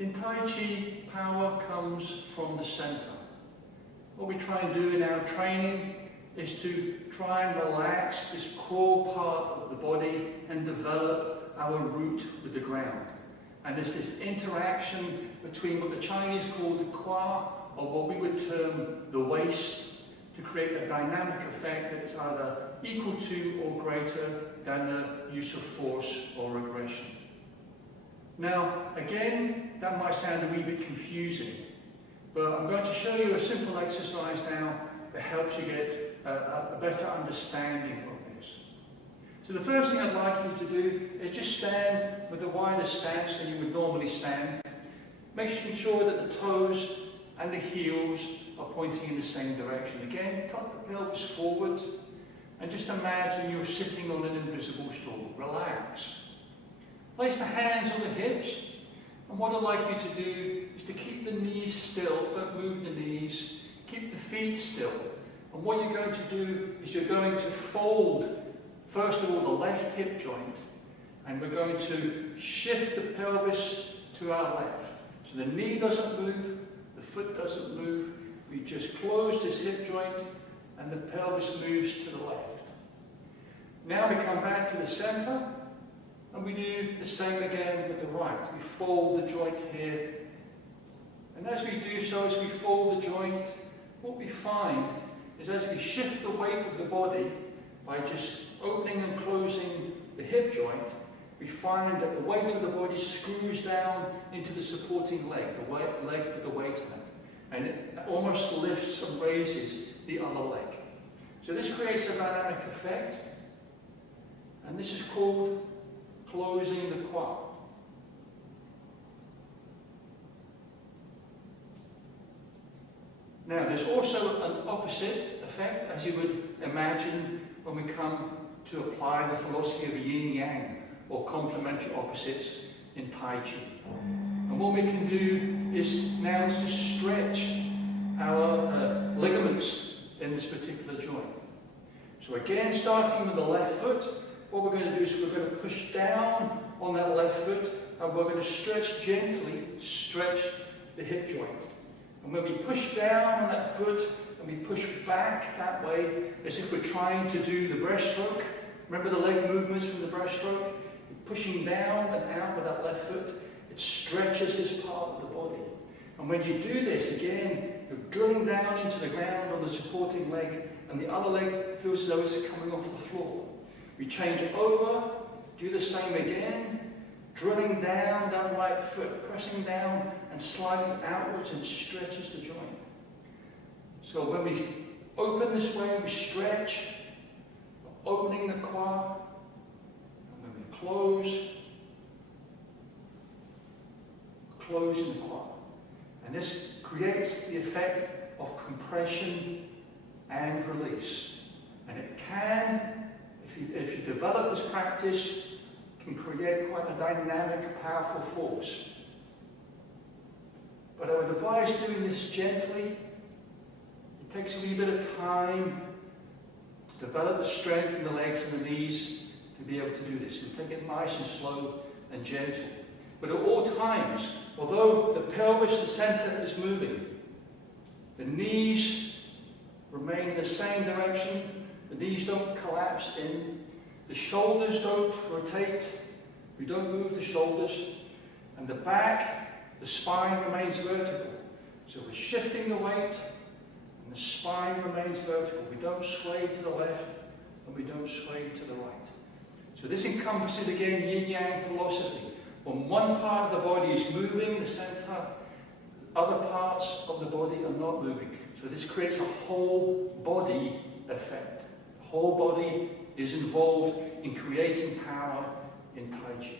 In Tai Chi, power comes from the center. What we try and do in our training is to try and relax this core part of the body and develop our root with the ground. And it's this interaction between what the Chinese call the qua, or what we would term the waist, to create a dynamic effect that is either equal to or greater than the use of force or aggression. Now, again, that might sound a wee bit confusing, but I'm going to show you a simple exercise now that helps you get a better understanding of this. So the first thing I'd like you to do is just stand with a wider stance than you would normally stand, making sure that the toes and the heels are pointing in the same direction. Again, tuck the pelvis forward and just imagine you're sitting on an invisible stool. Relax. Place the hands on the hips, and what I'd like you to do is to keep the knees still, don't move the knees, keep the feet still. And what you're going to do is you're going to fold, first of all, the left hip joint, and we're going to shift the pelvis to our left. So the knee doesn't move, the foot doesn't move, we just close this hip joint and the pelvis moves to the left. Now we come back to the center, and we do the same again with the right. We fold the joint here. And as we do so, as we fold the joint, what we find is as we shift the weight of the body by just opening and closing the hip joint, we find that the weight of the body screws down into the supporting leg, the leg with the weight on it. And it almost lifts and raises the other leg. So this creates a dynamic effect. And this is called closing the qua. Now, there's also an opposite effect, as you would imagine when we come to apply the philosophy of yin-yang, or complementary opposites in Tai Chi. And what we can do is now to stretch our ligaments in this particular joint. So again, starting with the left foot, what we're going to do is we're going to push down on that left foot, and we're going to stretch gently, stretch the hip joint. And when we push down on that foot and we push back that way, as if we're trying to do the breaststroke, remember the leg movements from the breaststroke? Pushing down and out with that left foot, it stretches this part of the body. And when you do this, again, you're drilling down into the ground on the supporting leg, and the other leg feels as though it's coming off the floor. We change it over, do the same again, drilling down that right foot, pressing down and sliding outwards, and stretches the joint. So when we open this way, we stretch, opening the qua, and when we close, closing the qua. And this creates the effect of compression and release. And it can, if you develop this practice, can create quite a dynamic, powerful force. But I would advise doing this gently. It takes a wee bit of time to develop the strength in the legs and the knees to be able to do this. We take it nice and slow and gentle. But at all times, although the pelvis, the center, is moving, the knees remain in the same direction. The knees don't collapse in. The shoulders don't rotate. We don't move the shoulders. And the back, the spine remains vertical. So we're shifting the weight, and the spine remains vertical. We don't sway to the left, and we don't sway to the right. So this encompasses, again, yin-yang philosophy. When one part of the body is moving, the center, other parts of the body are not moving. So this creates a whole body effect. The whole body is involved in creating power in Tai Chi.